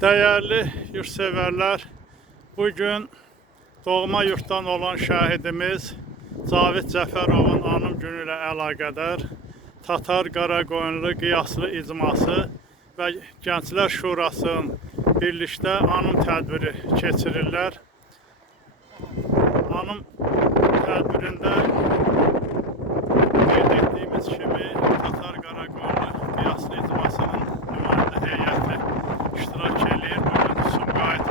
Değerli yurtseverler, bugün doğma yurtdan olan şəhidimiz Cavid Cəfərovun anım günü ilə əlaqədar Tatar Qaraqoyunlu Qiyaslı icması və Gənclər Şurasının birlikdə anım tədbiri keçirirlər. Anım tədbirində qeyd etdiyimiz kimi Tatar Qaraqoyunlu Qiyaslı icmasının nümayəndə heyəti iştirak edir. Bugün Sumqayıt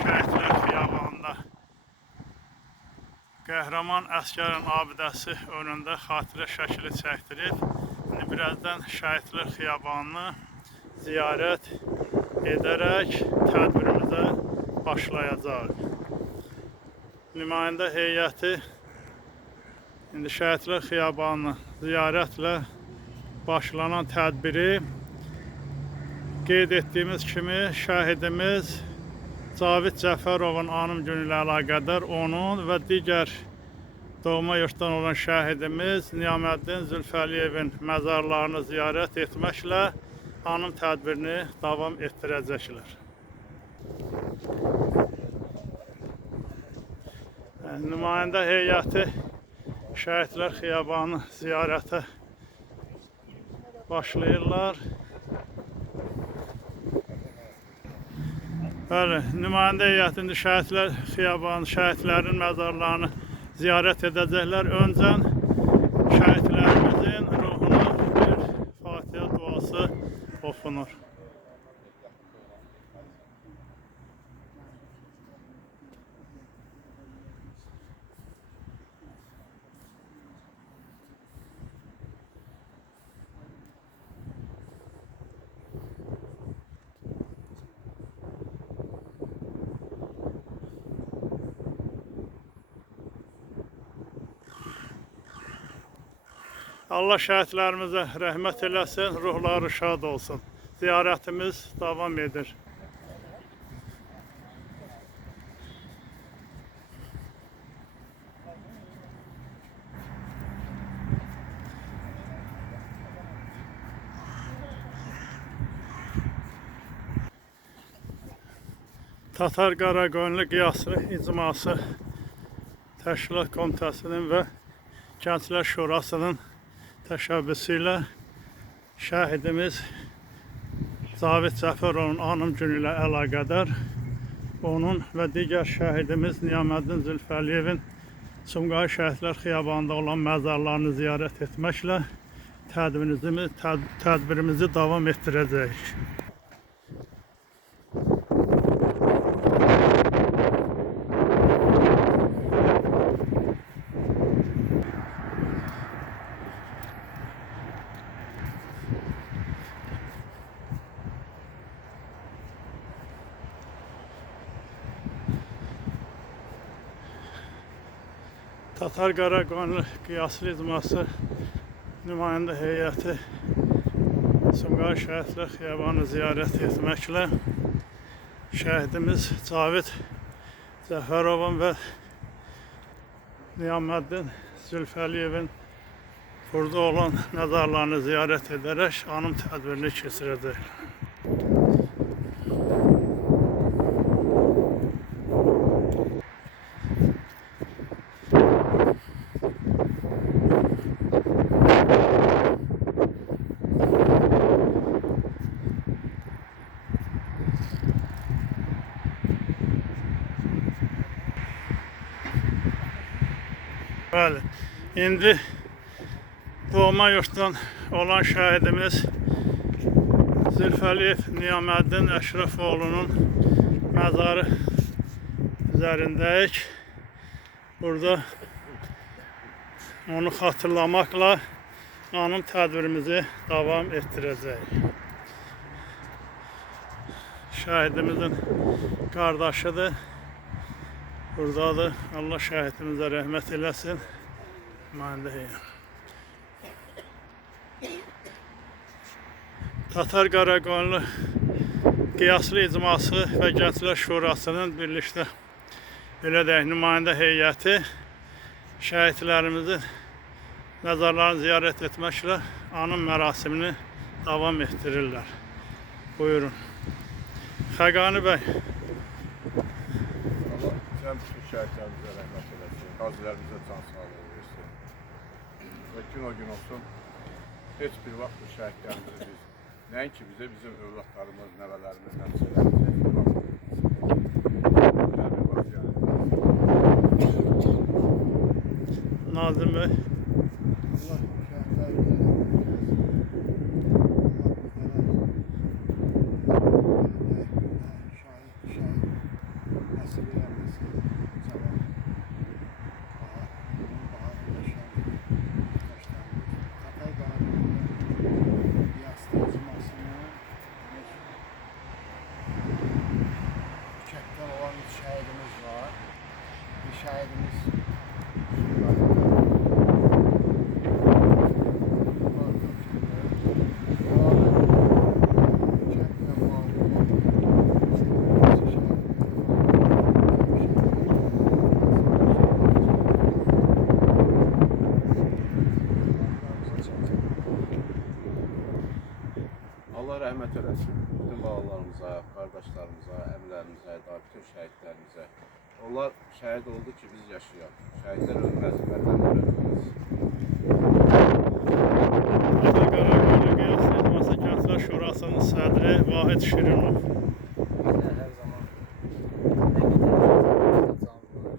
Şəhidlər Xiyabanında qəhrəman əsgərin abidəsi önündə xatirə şəkili çəkdirib. İndi birazdan Şəhidlər Xiyabanını ziyarət edərək tədbirimizə başlayacaq. Nümayəndə heyəti indi Şəhidlər Xiyabanını ziyarətlə başlanan tədbiri qeyd etdiyimiz kimi şəhidimiz Cavid Cəfərovun anım günü ilə əlaqədar onun və digər doğma yurtdan olan şəhidimiz Niyaməddin Zülfəliyevin məzarlarını ziyarət etməklə anım tədbirini davam etdirəcəklər. Nümayəndə heyəti Şəhidlər Xiyabanı ziyarətə başlayırlar. Bəli, nümayəndə heyətində Şəhidlər Xiyabanı, şəhidlərin məzarlarını ziyarət edəcəklər. Öncən şəhidlərimizin ruhuna bir Fatihə duası oxunur. Allah şəhidlərimizə rəhmət eləsin, ruhları şad olsun. Ziyarətimiz davam edir. Tatar Qaraqoyunlu Qiyaslı icması Təşkilat Komitəsinin və Gənclər Şurasının təşəbbüsü ilə şəhidimiz Cavid Cəfərovun anım günü ilə əlaqədar onun və digər şəhidimiz Niyaməddin Zülfəliyevin Sumqayıt Şəhidlər Xiyabanında olan məzarlarını ziyarət etməklə tədbirimizi davam etdirəcəyik. Tatar Qaraqoyunlu Qiyaslı icması nümayəndə heyəti Sumqayıt Şəhidlər Xiyabanını ziyarət etməklə şəhidimiz Cavid Cəfərovun və Niyaməddin Zülfəliyevin burada olan məzarlarını ziyarət edərək anım tədbirini keçirəcək. Bəli, indi doğma yurtdan olan şəhidimiz Zülfəliyev Niyaməddin Əşrəfoğlunun məzarı üzərindəyik. Burada onu xatırlamaqla anım tədbirimizi davam etdirəcəyik. Şəhidimizin qardaşıdır. Buradadır. Allah şəhidimizə rəhmət eləsin. Tatar Qaraqoyunlu Qiyaslı icması və Gənclər Şurasının birlikdə belə deyək, nümayəndə heyəti şəhidlərimizin məzarlarını ziyarət etməklə anım mərasimini davam etdirirlər. Buyurun. Xəqani bəy, Allah sən bütün şəhidlərimizə rəhmət eləsin, qazilərimizə can sağlığı versin. Və gün o gün olsun, heç bir vaxt bu şəhidlərimizi biz, nəinki bizə, bizim övladlarımız, nəvələrimiz, nəvələrimiz heç bir vaxt Nazım bəy. Allah şəhidlərimizə nasip eləməsin. Hatay Qarabağ Yastı icmasına kənddə olan bir şəhidimiz var. Bir şəhidimiz Allah rəhmət eləsin bütün balalarımıza, qardaşlarımıza, əmlərimizə, daha bütün şəhidlərimizə. Onlar şəhid oldu ki, biz yaşayaq. Şəhidlər ölməz, vətənlər ölməz. Tatar Qaraqoylu Qiyaslı İcması Kəndlər Şurasının sədri Vahid Şirinov. Bizlər hər zaman nə qədər canlılar,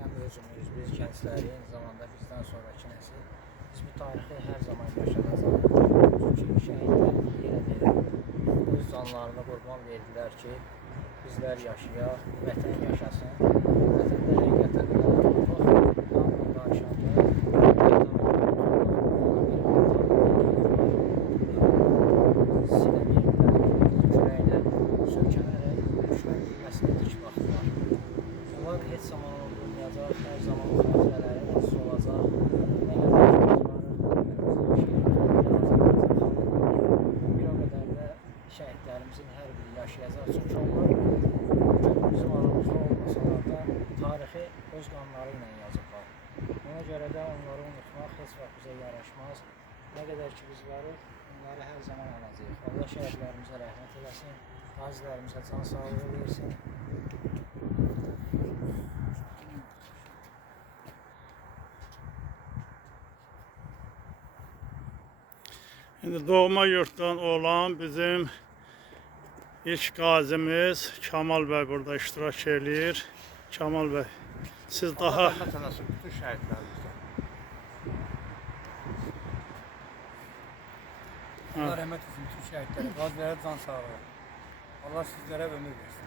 həm özümüz, biz gəncləri, eyni zamanda bizdən sonraki nəsil, biz bu tarixi hər zaman yaşadacağıq. Çünki şəhidlər yerə öz canlarını qurban verdilər ki, bizlər yaşayaq, vətən yaşasın. Vətəndə həqiqətən torpaq qanla danışanda silə verirlər, kürəklə sökənərək düşmən bilməsinə dik baxdılar. Onlar heç zaman unudulmayacaq, hər zaman xatirələri əziz olacaq. Nə qədər ki, biz bir o qədər də şəhidlərimizin hər biri yaşayacaq. Çünki onlar bizim aramızda olmasalar da tarixi öz qanları ilə yazıblar. Ona görə də onları unutmaq heç vaxt bizə yaraşmaz. Nə qədər ki biz varıq, onları hər zaman alacaq. Allah şəhidlərimizə rəhmət eləsin, qazilərimizə can sağlığı versin. İndi doğma yurtdan olan bizim ilk qazimiz Kamal bəy burada iştirak eləyir. Kamal bəy, siz daha Allah rəhmət eləsin bütün şəhidlərimizə. Allah rəhmət etsin bütün şəhidlərə, qazilərə can sağlığı. Allah sizlərə ömür versin.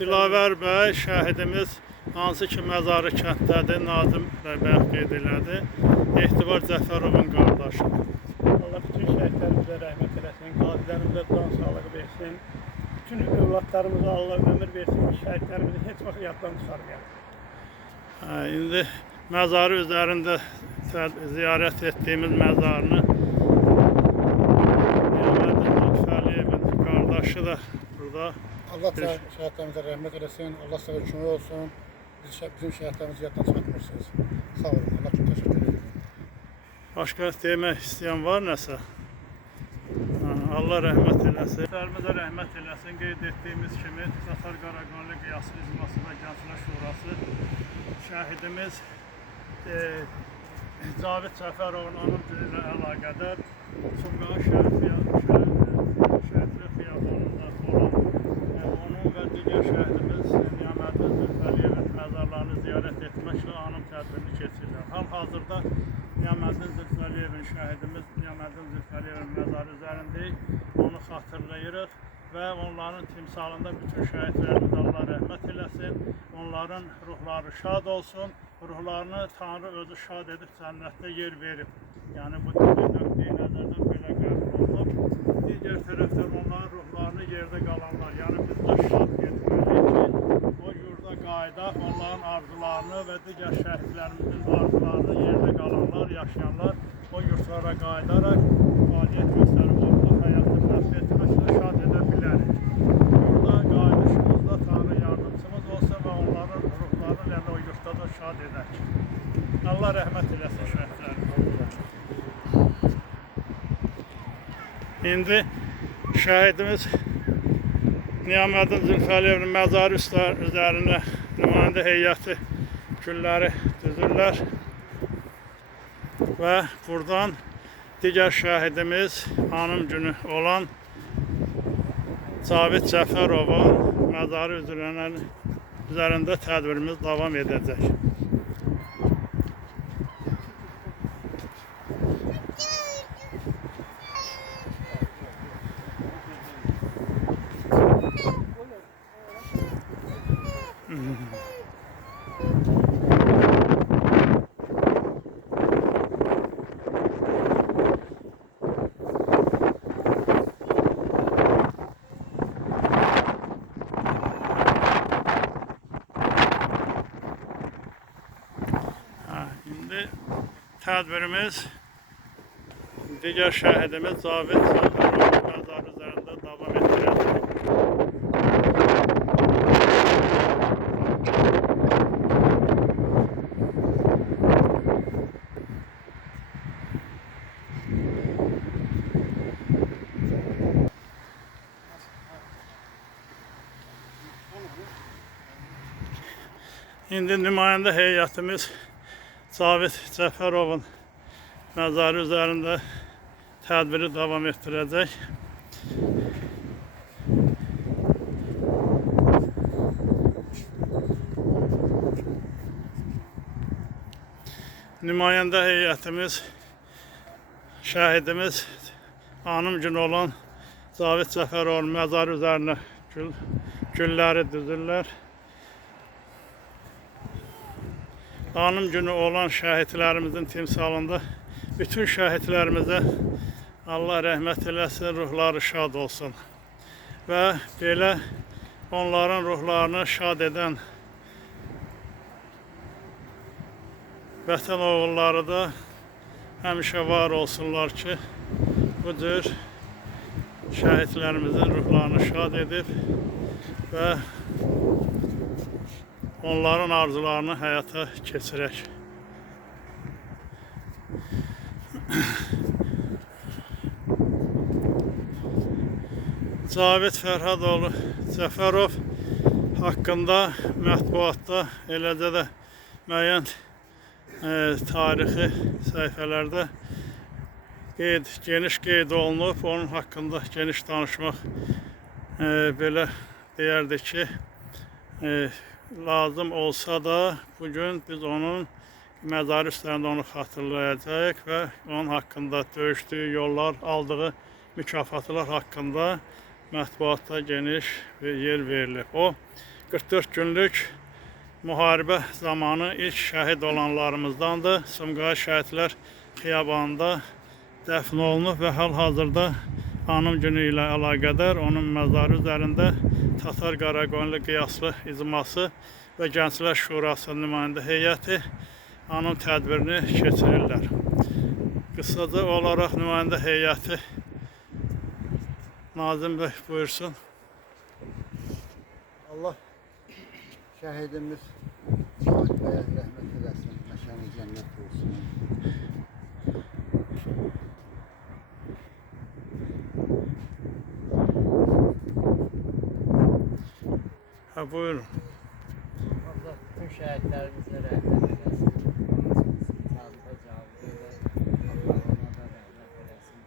Dilavər bəy şəhidimiz hansı ki məzarı kənddədir, Nazım bəy qeyd elədi. Etibar Cəfərovun qardaşıdır. Allah bütün şəhidlərimizə rəhmət eləsin, qazilərimizə can sağlığı versin. Bütün övladlarımıza Allah ömür versin, şəhidlərimizi heç vaxt yaddan çıxarmayalım. İndi məzarı üzərində ziyarət etdiyimiz məzarını Niyaməddin Lütfəliyevin qardaşı da burada. Allah şəhidlərimizə rəhmət eləsin, Allah sizə kömək olsun. Bizim şəhidlərimizi yaddan çıxartmırsınız. Sağ olun, Allah çox təşəkkür ederim. Başqa demək istəyən var nəsə? Allah rəhmət eləsin. Şəhidlərimizə rəhmət eləsin. Qeyd etdiyimiz kimi Tatar Qaraqoylu Qiyaslı İcması və Gənclər Şurası şəhidimiz Cavid Cəfərovun onun günü ilə əlaqədar Sumqayıt şəhidlik xiyabanında olan onun və digər şəhidimiz Niyaməddin Zülfəliyevin məzarlarını ziyarət etməklə anım tədbirini keçirirlər. Hal-hazırda Niyaməddin Zülfəliyevin şəhidimiz Niyaməddin Zülfəliyevin məzarı üzərindəyik. Onu xatırlayırıq və onların timsalında bütün şəhidlərimiz Allah rəhmət eləsin. Onların ruhları şad olsun. Ruhlarını Tanrı özü şad edib cənnətdə yer verib. Yəni bu nöqteyi nəzərdən belə qəbul olunub. Digər tərəfdən onların ruhlarını yerdə qalanlar, yəni biz də şad etməliyik ki, o yurda qayıdaq, onların arzularını və digər şəhidlərimizin arzularını yerdə qalanlar, yaşayanlar o yurtlara qayıdaraq fəaliyyət göstərib orada həyatı nəsr etməklə şad edə bilərik. Yurda qayıdışımızda Tanrı yardımcımız olsun və onların ruhlarını elə o yurtda da şad edək. Allah rəhmət eləsin şəhidlərimizə. İndi şəhidimiz Niyaməddin Zülfəliyevin məzarı üzərinə nümayəndə heyəti gülləri düzürlər və buradan digər şəhidimiz hanım günü olan Cavid Cəfərovun məzarı üzərində tədbirimiz davam edəcək. İndi tədbirimiz digər şəhidimiz Cavid Cəfərovun məzarı üzərində davam etdirəcək. İndi nümayəndə heyətimiz Cavid Cəfərovun məzarı üzərində tədbiri davam etdirəcək. Nümayəndə heyətimiz şəhidimiz hanım günü olan Cavid Cəfərovun məzarı üzərinə gülləri düzürlər. Hanım günü olan şəhidlərimizin timsalında bütün şəhidlərimizə Allah rəhmət eləsin, ruhları şad olsun. Və belə onların ruhlarını şad edən vətən oğulları da həmişə var olsunlar ki, bu cür şəhidlərimizin ruhlarını şad edib və onların arzularını həyata keçirək. Cavid Fərhadoğlu Cəfərov haqqında mətbuatda, eləcə də müəyyən tarixi səhifələrdə geniş qeyd olunub. Onun haqqında geniş danışmaq belə deyərdi ki, lazım olsa da bugün biz onun məzarı üstlərində onu xatırlayacağıq və onun haqqında döyüşdüyü yollar, aldığı mükafatlar haqqında mətbuatda geniş yer verilir. O 44 günlük müharibə zamanı ilk şəhid olanlarımızdandır. Sumqayıt Şəhidlər Xiyabanında dəfn olunub və hal-hazırda hanım günü ilə əlaqədar onun məzarı üzərində Tatar Qaraqoyunlu Qiyaslı icması və Gənclər Şurası nümayəndə heyəti hanım tədbirini keçirirlər. Qısaca olaraq nümayəndə heyəti Nazim bəy buyursun. Allah şəhidimiz Cavid bəyə rəhmət eləsin, məşəni cənnət olsun. Ha, buyurun. Allah bütün şəhidlərimizə rəhmət eləsin. Cavidə Cavidə və Allah ona da rəhmət eləsin.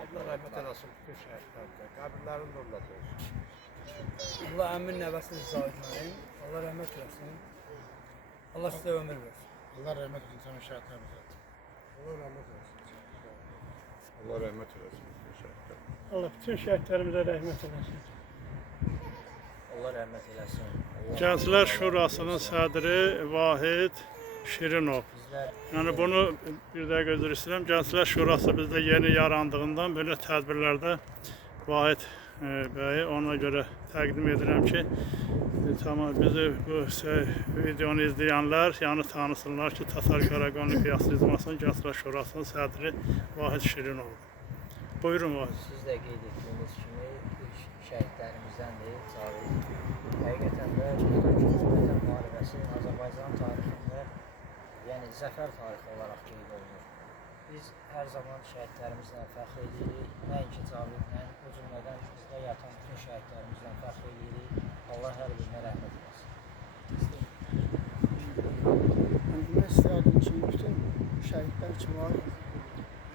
Allah rəhmət eləsin bütün şəhidlərimizə, qəbirlərin nurladı olsun. Allah əmin nəvəsini Cavidlərin, Allah rəhmət eləsin. Allah sizə ömür versin. Allah rəhmət eləsin sənin şəhidlərimizə. Allah rəhmət eləsin. Allah rəhmət eləsin. Allah bütün şəhidlərimizə rəhmət eləsin. Allah rəhmət eləsin. Gənclər Şurasının sədri Vahid Şirinov. Yəni bunu bir dəqiqə üzr istəyirəm. Gənclər Şurası bizdə yeni yarandığından belə tədbirlərdə Vahid bəyi ona görə təqdim edirəm ki, tamam bizi bu videonu izləyənlər yəni tanısınlar ki, Tatar Qaraqoyunlu Qiyaslı icmasının Gənclər Şurasının sədri Vahid Şirinov. Buyurun Vahid. Siz də qeyd etdiyiniz kimi ilk şəhidlərimizdəndir Cavid. Həqiqətən də Vətən müharibəsi Azərbaycan tarixində yəni zəfər tarixi olaraq qeyd olunur. biz hər zaman şəhidlərimizlə fəxr edirik. Nəinki Cavidlə, o cümlədən bizdə yatan bütün şəhidlərimizlə fəxr edirik. Allah hər birinə rəhmət eləsin. Mən demək istəyərdim ki, bütün şəhidlər ki var,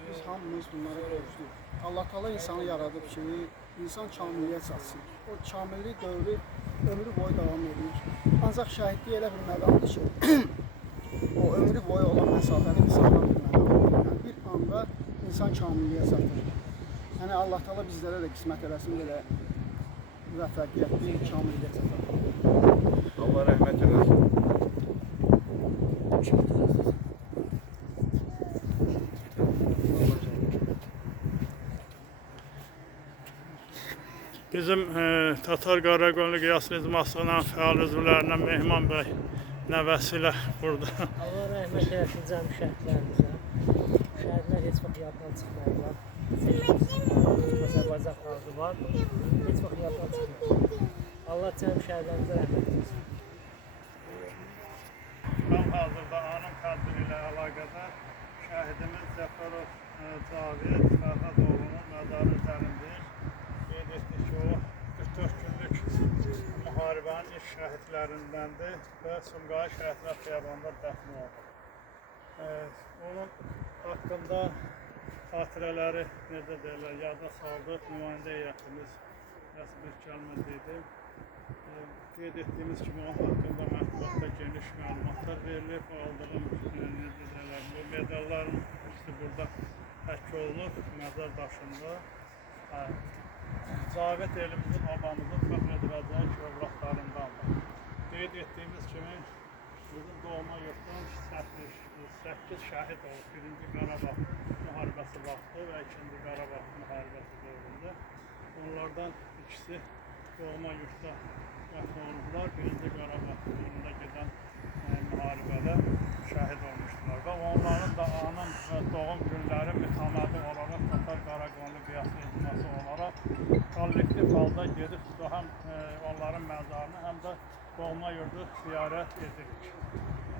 biz hamımız bunlara borcluyuq. Allah Teala insanı yaradıb ki, insan kamilliyə çatsın. O kamillik dövrü ömrü boyu davam edir. Ancaq şəhidlik elə bir məqamdır ki, o ömrü boyu olan məsafəni misaldan bir məqamdır. Yəni bir anda insan kamilliyə çatır. Yəni Allah Teala bizlərə də qismət eləsin belə müvəffəqiyyətli kamilliyə çatar. Allah rəhmət eləsin. Bizim Tatar Qaraqoyunlu Qiyas İcmasının fəal üzvlərindən Mehman bəy nəvəsi ilə burada. Allah rəhmət eləsin cəmi şəhidlərimizə. Şəhidlər heç vaxt yaddan çıxmayırlar. Azərbaycan xalqı var, heç vaxt yaddan çıxmayırlar. Allah cəmi şəhidlərimizə rəhmət eləsin. Hal-hazırda anım tədbiri ilə əlaqədar şəhidimiz Cəfərov Cavid Fərhadoğlu'nun məzarı üzərindir. Qeyd etdik ki, o 44 günlük müharibənin ilk şəhidlərindəndir və Sumqayıt Şəhidlər Xiyabanda dəfn olunur. Onun haqqında xatirələri necə deyirlər, yada saldıq, nümayəndə heyətimiz rəsmi gəlmədiydi. Qeyd etdiyimiz kimi onun haqqında mətbuatda geniş məlumatlar verilib, aldığım bu medalların işte burada həkk olunub, məzar daşında. Cavid elimizin, obamızın fəxr ediləcəyi ki, övladlarındandır. Qeyd etdiyimiz kimi bizim doğma yurtdan 8 şəhid olub. 1-ci Qarabağ müharibəsi vaxtı və 2-ci Qarabağ müharibəsi dövründə. Onlardan ikisi doğma yurtda dəfn olundular. 1-ci Qarabağ uğrunda gedən müharibədə şəhid olmuşdular və onların da anın və doğum günləri mütəmədi olaraq Tatar Qaraqoyunlu Qiyas İcması olaraq kollektiv halda gedib həm onların məzarını, həm də doğma yurdu ziyarət edirik.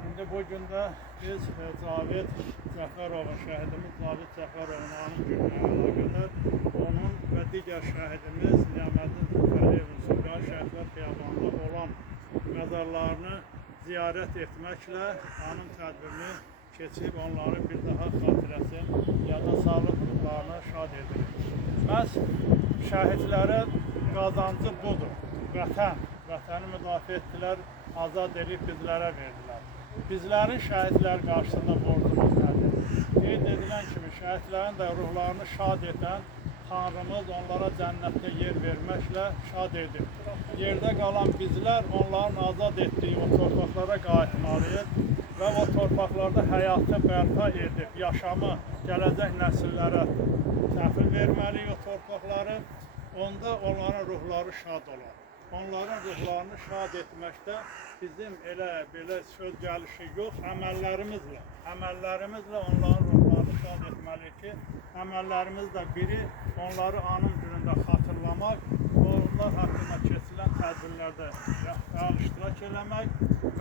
İndi bu gündə biz Cavid Cəfərovun, şəhidimiz Cavid Cəfərovun anım gününə əlaqədar onun və digər şəhidimiz Niyaməddin Zülfəliyevin Sumqayıt Şəhidlər Xiyabanda olan məzarlarını ziyarət etməklə anım tədbirini keçib onları bir daha xatirəsin, yada sağlıq ruhlarını şad edirik. Məhz şəhidlərin qazancı budur. Vətəni müdafiə etdilər, azad edib bizlərə verdilər. Bizlərin şəhidlər qarşısında borcumuz nədir? Qeyd edilən kimi şəhidlərin də ruhlarını şad edən Tanrımız onlara cənnətdə yer verməklə şad edib. Yerdə qalan bizlər onların azad etdiyi o torpaqlara qayıtmalıyıq və o torpaqlarda həyatı bərpa edib, yaşamı gələcək nəsillərə təhvil verməliyik o torpaqları. Onda onların ruhları şad olar. Onların ruhlarını şad etməkdə bizim elə belə söz gəlişi yox, əməllərimizlə onların ruhlarını şad etməliyik ki, əməllərimizlə biri onları anım günündə xatırlamaq, onlar haqqında keçilən tədbirlərdə fəal iştirak eləmək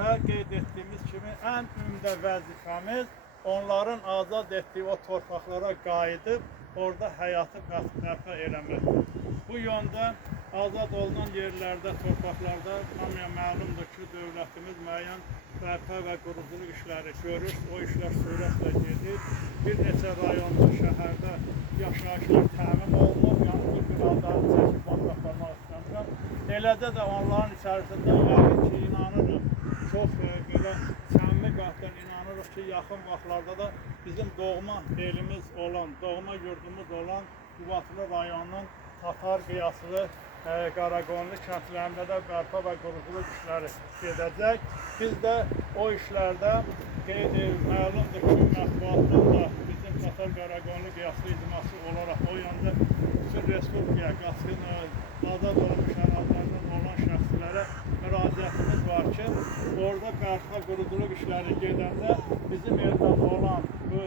və qeyd etdiyimiz kimi ən ümdə vəzifəmiz onların azad etdiyi o torpaqlara qayıdıb, orada həyatı bərpa eləməkdir. Bu yöndə azad olunan yerlərdə, torpaqlarda hamıya məlumdur ki, dövlətimiz müəyyən bərpa və quruculuq işləri görür, o işlər sürətlə gedir. Bir neçə rayonda, şəhərdə yaşayışlar təmin olunub, yəni bu binaları çəkib onlarına istəmirəm. Eləcə də onların içərisində yəqin ki, inanırıq, çox belə səmimi qəlbdən inanırıq ki, yaxın vaxtlarda da bizim doğma elimiz olan, doğma yurdumuz olan Qubadlı rayonunun Tatar Qiyaslı Qaraqoyunlu kəndlərində də bərpa və quruculuq işləri gedəcək. Biz də o işlərdə məlumdur ki, mətbuatdan da bizim Tatar Qaraqoyunlu Qiyaslı İcması olaraq o yanda bütün Respublikaya qaçqın azad olmuş ərazilərdən olan şəxslərə müraciətimiz var ki, orada bərpa quruculuq işləri gedəndə bizim eldən olan bu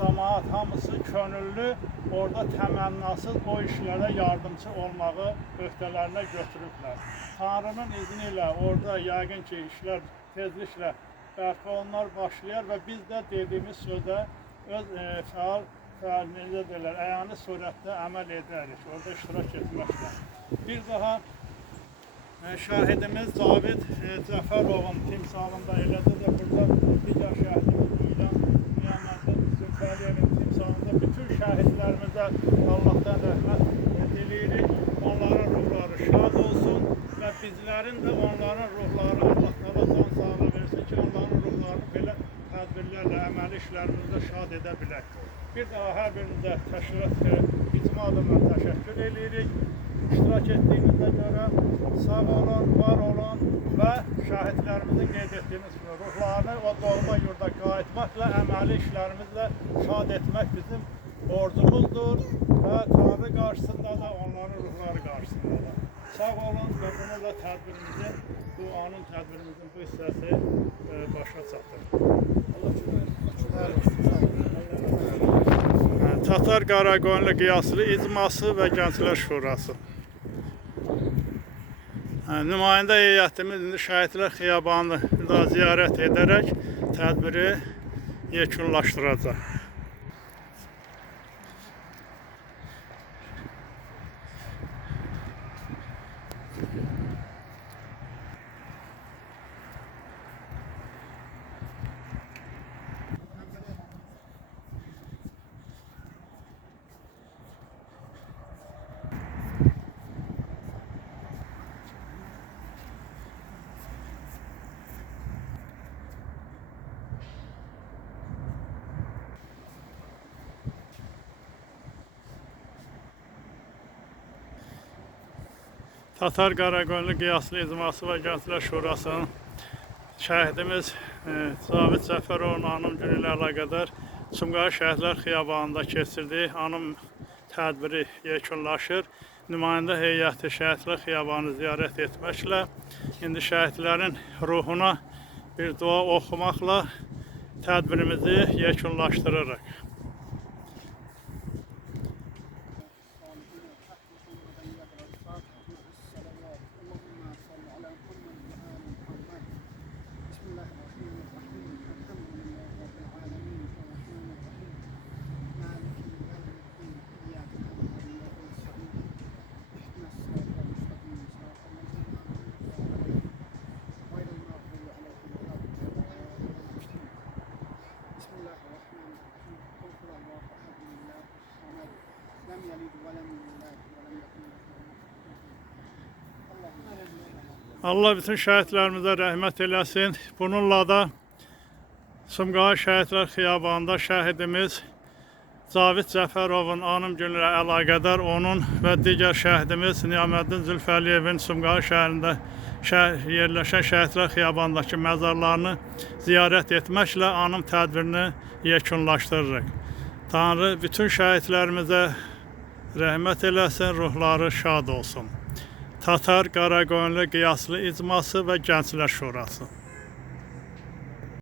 cəmaət hamısı könüllü, orada təmənnasız o işlərə yardımcı olmağı öhdələrinə götürüblər. Tanrının izni ilə orada yəqin ki, işlər tezliklə bərpa olunlar başlayar və biz də dediyimiz sözə öz fəaliyyətində deyirlər, əyani surətdə əməl edərik, orada iştirak etməklə. Bir daha şahidimiz Cavid Cəfərovun timsalında elədi də burada digər şəhidimiz İlham Niyaməddin Zülfəliyevin timsalında bütün şəhidlərimizə Allahdan rəhmət diləyirik. Onların ruhları şad olsun və bizlərin də onların ruhları Allah təala can sağlığı versin ki, onların ruhlarını belə tədbirlərlə, əməli işlərimizdə şad edə bilək. Bir daha hər birinizə təşkilat icma adına təşəkkür edirik. İştirak etdiyinizə görə sağ olun, var olun və şəhidlərimizin qeyd etdiyimiz kimi ruhlarını o doğma yurda qayıtmaqla, əməli işlərimizlə şad etmək bizim borcumuzdur və Tanrı qarşısında da, onların ruhları qarşısında da. Sağ olun və bununla tədbirimizi, bu anın tədbirimizin bu hissəsi başa çatır. Tatar Qaraqoyunlu Qiyaslı icması və Gənclər Şurası. Nümayəndə heyətimiz indi Şəhidlər Xiyabanını burada ziyarət edərək tədbiri yekunlaşdıracaq. Tatar Qaraqoyunlu Qiyaslı icması və Gənclər Şurasının şəhidimiz Cavid Cəfərovun anım günü ilə əlaqədar Sumqayıt Şəhidlər Xiyabanında keçirdiyi anım tədbiri yekunlaşır. Nümayəndə heyəti Şəhidlər Xiyabanını ziyarət etməklə indi şəhidlərin ruhuna bir dua oxumaqla tədbirimizi yekunlaşdırırıq. Allah bütün şəhidlərimizə rəhmət eləsin. Bununla da Sumqayıt Şəhidlər Xiyabanında şəhidimiz Cavid Cəfərovun anım günü ilə əlaqədar onun və digər şəhidimiz Niyaməddin Zülfəliyevin Sumqayıt şəhərində yerləşən Şəhidlər Xiyabanındakı məzarlarını ziyarət etməklə anım tədbirini yekunlaşdırırıq. Tanrı bütün şəhidlərimizə rəhmət eləsin, ruhları şad olsun. Tatar Qaraqoyunlu Qiyaslı icması və Gənclər Şurası.